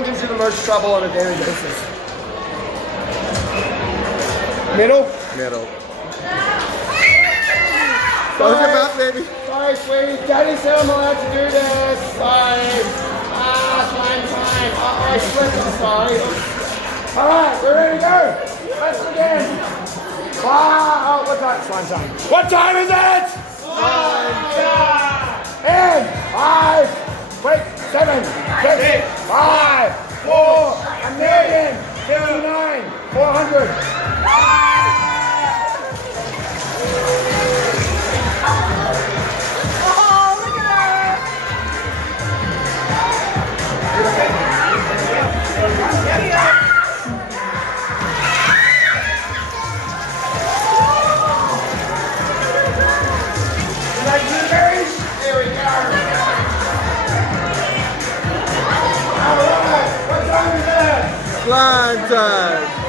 one gives you the most trouble on a daily basis? Middle? Middle. Close your mouth, baby. Sorry, sweetie. Daddy said I'm allowed to do this. Sorry. Fine. I slipped. I'm sorry. Alright, we're ready to go. Let's begin. Wow. What time? Slime time. What time is it? Slime time. And 5, wait, 7, 6, 5, 4, 1,059, 400. Slime time!